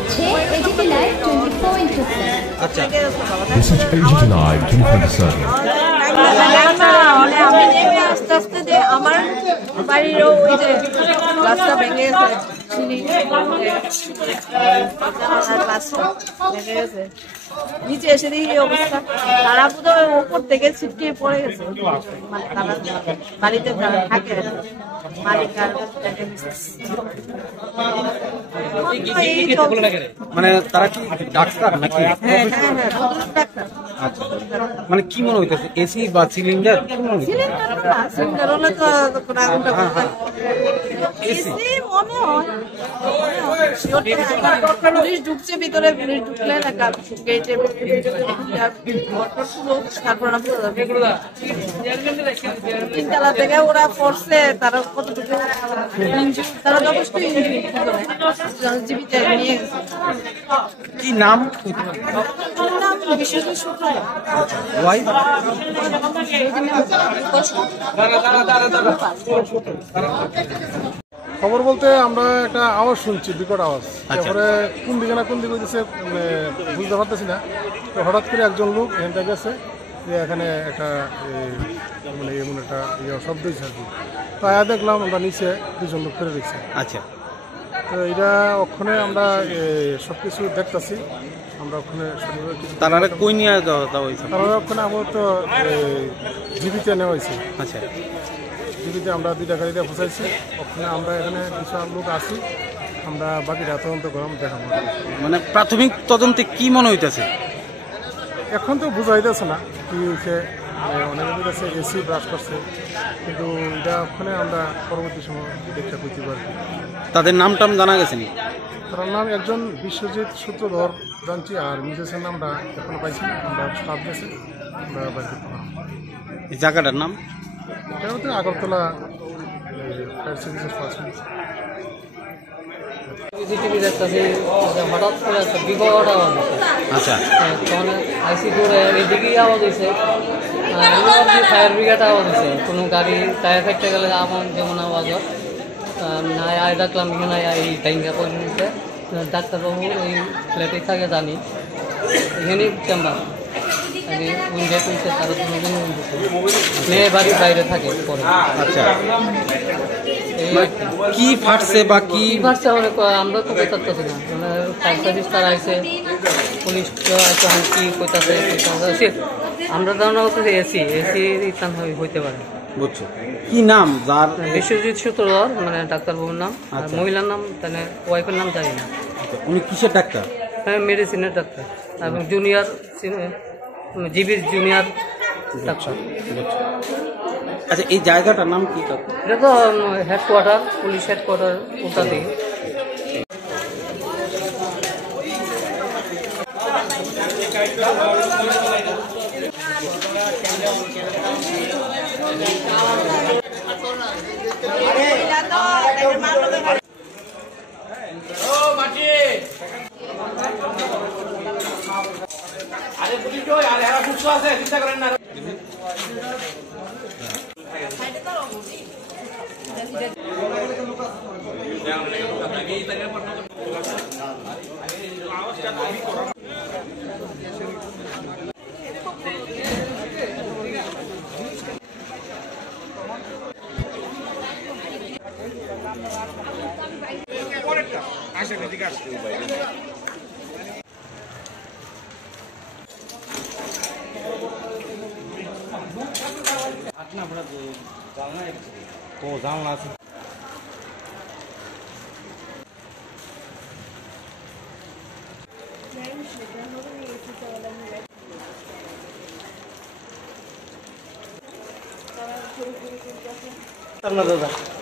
দেখছে AGT live 24/7। আচ্ছা, This is AGT Live 24/7. আমি নেমে আস্তে আস্তে যে আমার বাড়ির ওই যে রাস্তা ভেঙে গেছে, ভেঙে গেছে, নিচে এসে দেখি এই অবস্থা। তারা বোধহয় ওপর থেকে ছিটকে পড়ে গেছে, মানে তারা বাড়িতে যারা থাকে মালিক আর মানে তারা কি ডাক্তার নাকি? ডাক্তার। আচ্ছা, মানে কি মনে হইতেছে, এসি বা সিলিন্ডার? সিলিন্ডার হলে তো আগুনটা এসি মনে হয়। পুলিশ ঢুকছে ভিতরে, পুলিশ ঢুকলে না গেটে তারপর তিনতলা থেকে ওরা পড়ছে, তারা কতটুকু তারা যথেষ্ট জীবিত নিয়ে গেছে। কি নাম? বিশেষ ওয়াই খবর বলতে আমরা একটা আওয়াজ শুনছি, বিকট আওয়াজ। তারপরে কোন দিকে না কোন দিকে হইতেছে বুঝতে পারতেছি না। তো হঠাৎ করে একজন লোক এখানটা গেছে যে এখানে একটা মানে এমন একটা শব্দ হয়েছে আর কি। তো আয়া দেখলাম আমরা নিচে দুজন লোক ফেলে দিচ্ছি। আচ্ছা, তো এটা ওখানে আমরা সব কিছু দেখতেছি। আমরা ওখানে তারা কই নিয়ে যাওয়া হয়েছে? তারা ওখানে আপাতত জীবিতে নেওয়া হয়েছে। আচ্ছা, জীবিতে আমরা 2টা গাড়িতে পৌঁছাইছি। ওখানে আমরা এখানে কিছু লোক আছি, আমরা বাকিটা তদন্ত করাম, দেখাবো। মানে প্রাথমিক তদন্তে কি মনে হইতেছে? এখন তো বোঝা যাইতেছে না কি হয়েছে। অনেকের কাছে এসি ব্রাশ করছে, কিন্তু এটা ওখানে আমরা পরবর্তী সময় দেখতে করতে পারি। তাদের নাম টাম জানা গেছে নি? তার নাম একজন বিশ্বজিৎ সূত্রধর জানছি, আর মিসেসের নামটা এখনো পাইছি না। আমরা স্টাফ গেছে, আমরা বাইরে করতে পারবো। এই জায়গাটার নাম? এটা হচ্ছে আগরতলা ফায়ার সার্ভিসের পাশে। সিসিটিভি দেখতেছি, হঠাৎ করে একটা বিকট আওয়াজ হচ্ছে। আচ্ছা, তখন আইসি করে এদিকেই আওয়াজ হয়েছে, ফায়ার ব্রিগেড আওয়াজ হয়েছে। কোনো গাড়ি টায়ার ফেটতে গেলে আমার যেমন আওয়াজ হয়, আয় ডাকলাম, এখানে এই টাইমটা করে নিচ্ছে। ডাক্তারবাবু ওই ফ্ল্যাটেই থাকে জানি, এখানেই চেম্বার। উইন্ডে তুলছে, তারা মেয়ে বাড়ির বাইরে থাকে পরে। আচ্ছা, কি ফাটছে বা কি ফাটছে আমরা তো কইতাছি না। মানে ফায়ার সার্ভিস তারা আইসে, পুলিশ আছে, কি কইতাছে আমরা ধারণা করতেছি এসি ইতান হইতে পারে। বুঝছো কি নাম? যার বিশ্বজিৎ সূত্রধর, মানে ডাক্তারবাবুর নাম। আর মহিলার নাম, তাহলে ওয়াইফের নাম জানি না। উনি কিসের ডাক্তার? হ্যাঁ, মেডিসিনের ডাক্তার এবং জুনিয়র জিবির জুনিয়র ডাক্তার। আচ্ছা, এই জায়গাটার নাম কি? এটা তো হেডকোয়ার্টার, পুলিশ হেডকোয়ার্টার ওটা দিকে। আরে পুলিশ কই? আরে এরা সুস্থ আছে, চিন্তা করেন না। ও জানলা আছে।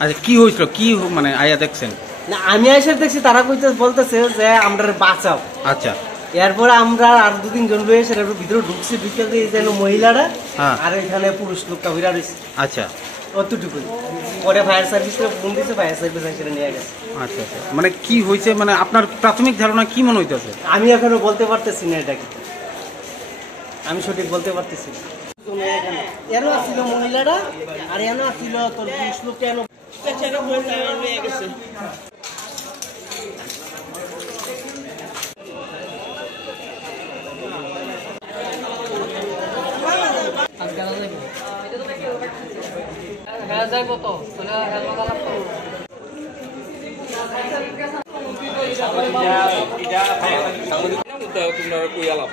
আচ্ছা, কি হয়েছিল? কি মানে আয়া দেখছেন? না, আমি এসে দেখছি তারা বলতেছে যে আমরা বাঁচাও। আচ্ছা, এরপরে আমরা আর 2-3 জন রয়ে সেটার ভিতরে ঢুকছি, ঢুকে যেন মহিলারা আর এখানে পুরুষ লোকটা ভিড়া রয়েছে। আচ্ছা, অতটুকুই। পরে ফায়ার সার্ভিসকে ফোন দিয়েছে, ফায়ার সার্ভিস সেটা নিয়ে গেছে। আচ্ছা আচ্ছা, মানে কি হয়েছে? মানে আপনার প্রাথমিক ধারণা কি মনে হইতেছে? আমি এখনো বলতে পারতেছি না এটা কি, আমি সঠিক বলতে পারতেছি না। এনো আসছিল মহিলারা, আর এনো আসছিল তোর পুরুষ লোকটা এনো নিয়ে গেছে। যায় কত তাহলে হেলমেট আলাপ করো তোমরা কই আলাপ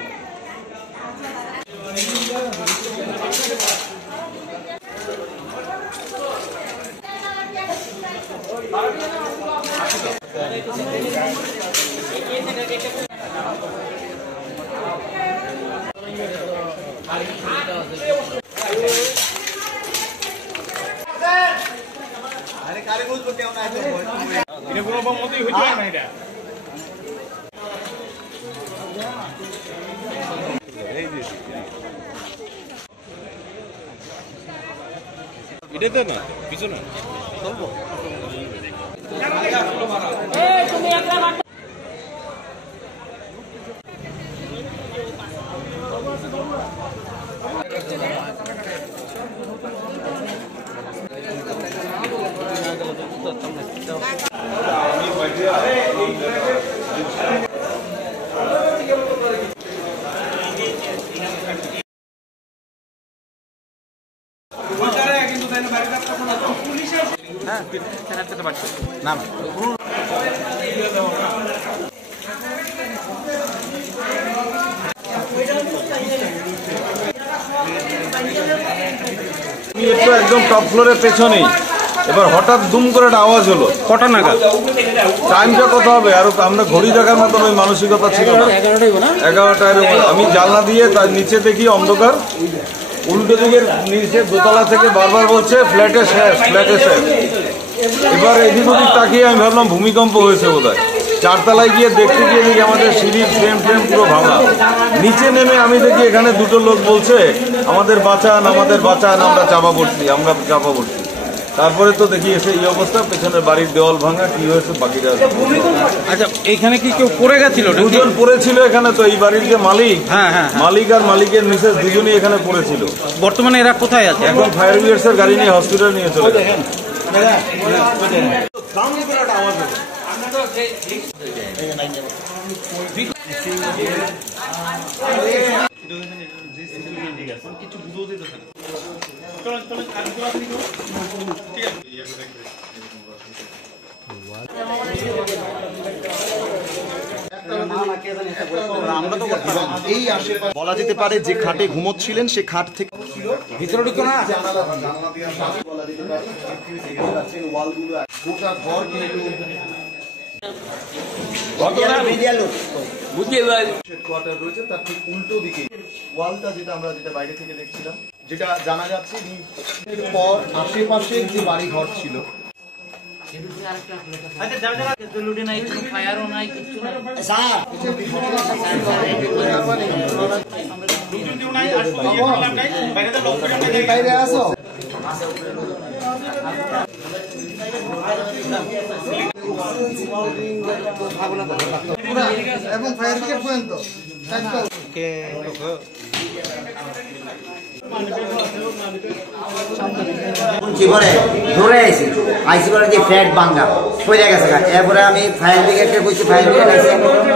এটা কোনো মতেই হইতে পারে না এটা এটাতে না পিছনে চলবো নাম একদম টপ ফ্লোরের পেছনেই এবার হঠাৎ দুম করে একটা আওয়াজ হলো কটা নাগাদ টাইমটা কত হবে আর আমরা ঘড়ি দেখার মতো ওই মানসিকতা ছিল না 11টায় আমি জানলা দিয়ে তার নিচে দেখি অন্ধকার উল্টো দিকের নিচে দোতলা থেকে বারবার বলছে ফ্ল্যাটে শেষ ফ্ল্যাটে শেষ এবার এদিক ওদিক তাকিয়ে আমি ভাবলাম ভূমিকম্প হয়েছে বোধহয় চারতলায় গিয়ে দেখতে গিয়ে দেখি আমাদের সিঁড়ির ফ্রেম পুরো ভাঙা নিচে নেমে আমি দেখি এখানে দুটো লোক বলছে আমাদের বাঁচান আমরা চাপা পড়ছি তারপরে তো দেখি এসে এই অবস্থা পেছনের বাড়ির দেওয়াল ভাঙা কি হয়েছে বাকিটা আচ্ছা এইখানে কি কেউ পড়ে গেছিল দুজন পড়েছিল এখানে তো এই বাড়ির যে মালিক মালিক আর মালিকের মিসেস দুজনই এখানে পড়েছিল বর্তমানে এরা কোথায় আছে এখন ফায়ার ব্রিগেডের গাড়ি নিয়ে হসপিটাল নিয়ে চলে গেছে কিছু বুঝতে দিতে বলা যেতে পারে যে খাটে ঘুমোচ্ছিলেন সে খাট থেকে ভিতরে ঢুকো না তার ঠিক উল্টো দিকে ওয়ালটা যেটা বাইরে থেকে দেখছিলাম যেটা জানা যাচ্ছে পর আশেপাশে যে বাড়ি ঘর ছিল বাইরে আসো এবং ফায়ার ব্রিগেড পর্যন্ত ধরে আইসি করে যে ফ্ল্যাট ভাঙ্গা পড়ে গেছে এরপরে আমি ফায়ার ব্রিগেডকে বলছি ফায়ার ব্রিগেড আছে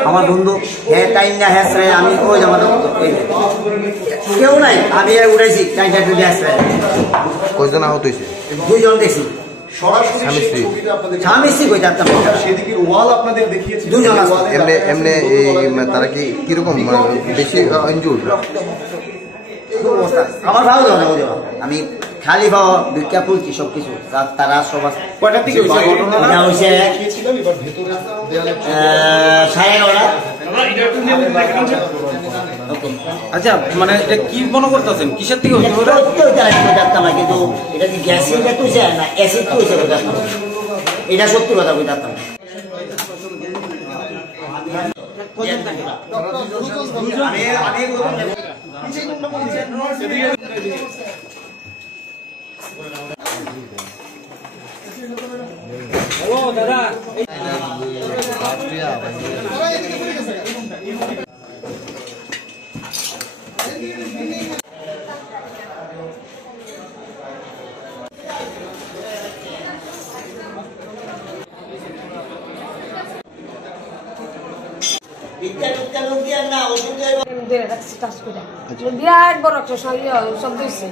আমার বন্ধু হ্যাঁ টাইম না হ্যাঁ আমি ওই জামাটা কেউ নাই আমি উঠেছি টাইমটা তুলে আসলে কয়জন আহত হয়েছে 2 জন দেখছি তারা কি কিরকম বেশি ইনজুর্ড আমার ভালো দেওয়া আমি খালি পাওয়া ভিক্ষা ফুলছি সবকিছু তারা সব হয়েছে 9:30। আচ্ছা মানে কি মনে করতেছেন কিসের থেকে হইতে পারে কিন্তু এটা কি গ্যাস হয়েছে না অ্যাসিড হয়েছে এটা সত্যি কথা বলতে পারতাম দাদা লোক দিয়ে না ওষুধ ধরে রাখছি টাচ করে বিরাট বড় একটা শব্দ হয়েছে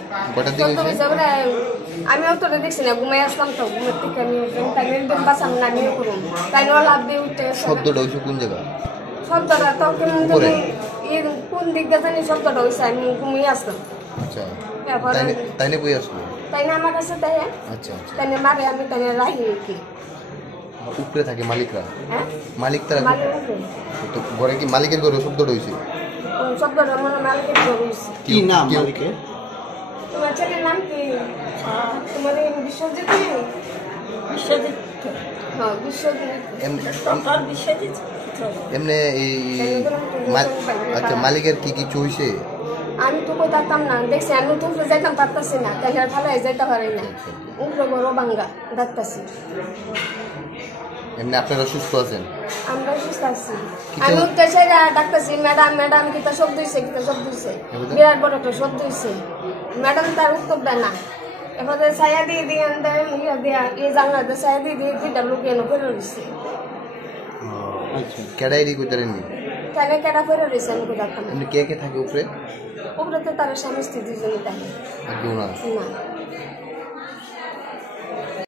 আমি অতটা দেখছি না ঘুমাই আসলাম তো ঘুমের থেকে আমি তাই বাঁচাম না আমিও করুন তাই লাভ দিয়ে উঠতে শব্দটা হয়েছে কোন জায়গা শব্দটা তো কেমন কোন দিক দিয়ে জানি শব্দটা হয়েছে আমি ঘুমিয়ে আসলাম আচ্ছা তাই না বই আসলো তাই না আমার কাছে তাই আচ্ছা আচ্ছা তাই না মারে আমি তাই রাখি কি উপরে থাকে মালিকরা মালিক তারা তো ঘরে কি মালিকের ঘরে শব্দটা হয়েছে শব্দটা মনে মালিকের ঘরে হয়েছে কি নাম মালিকের তোমার ছেলের নাম কি তোমার বিশ্বজিৎ বিশ্বজিৎ হ্যাঁ বিশ্বজিৎ এমনি এই আচ্ছা মালিকের কি কিছু হয়েছে আমি তো কই থাকতাম না দেখছি আমি তো উপরে যাইতাম পারতাছি না তাই ভালো যাইতে পারি না উপরে বড় বাঙ্গা ডাকতাছি এমনি আপনারা সুস্থ আছেন আমরা সুস্থ আছি আমি উঠতে সেরা ডাকতাছি ম্যাডাম ম্যাডাম কিতা শব্দ হয়েছে বিরাট বড় একটা শব্দ হয়েছে ম্যাডাম তার উত্তর দেয় না এবারে ছায়া দিয়ে দিয়ে দিয়া এই জানলাতে ছায়া দিয়ে দিয়ে দুইটা লোক এনে ফেলে রয়েছে কেডাইরি কইতারেননি কেন কেডা ফেলে রয়েছে আমি কই ডাকতাম এমনি কে কে থাকে উপরে উপরে তো তার স্বামী স্ত্রী দুজনই থাকে আর কেউ না না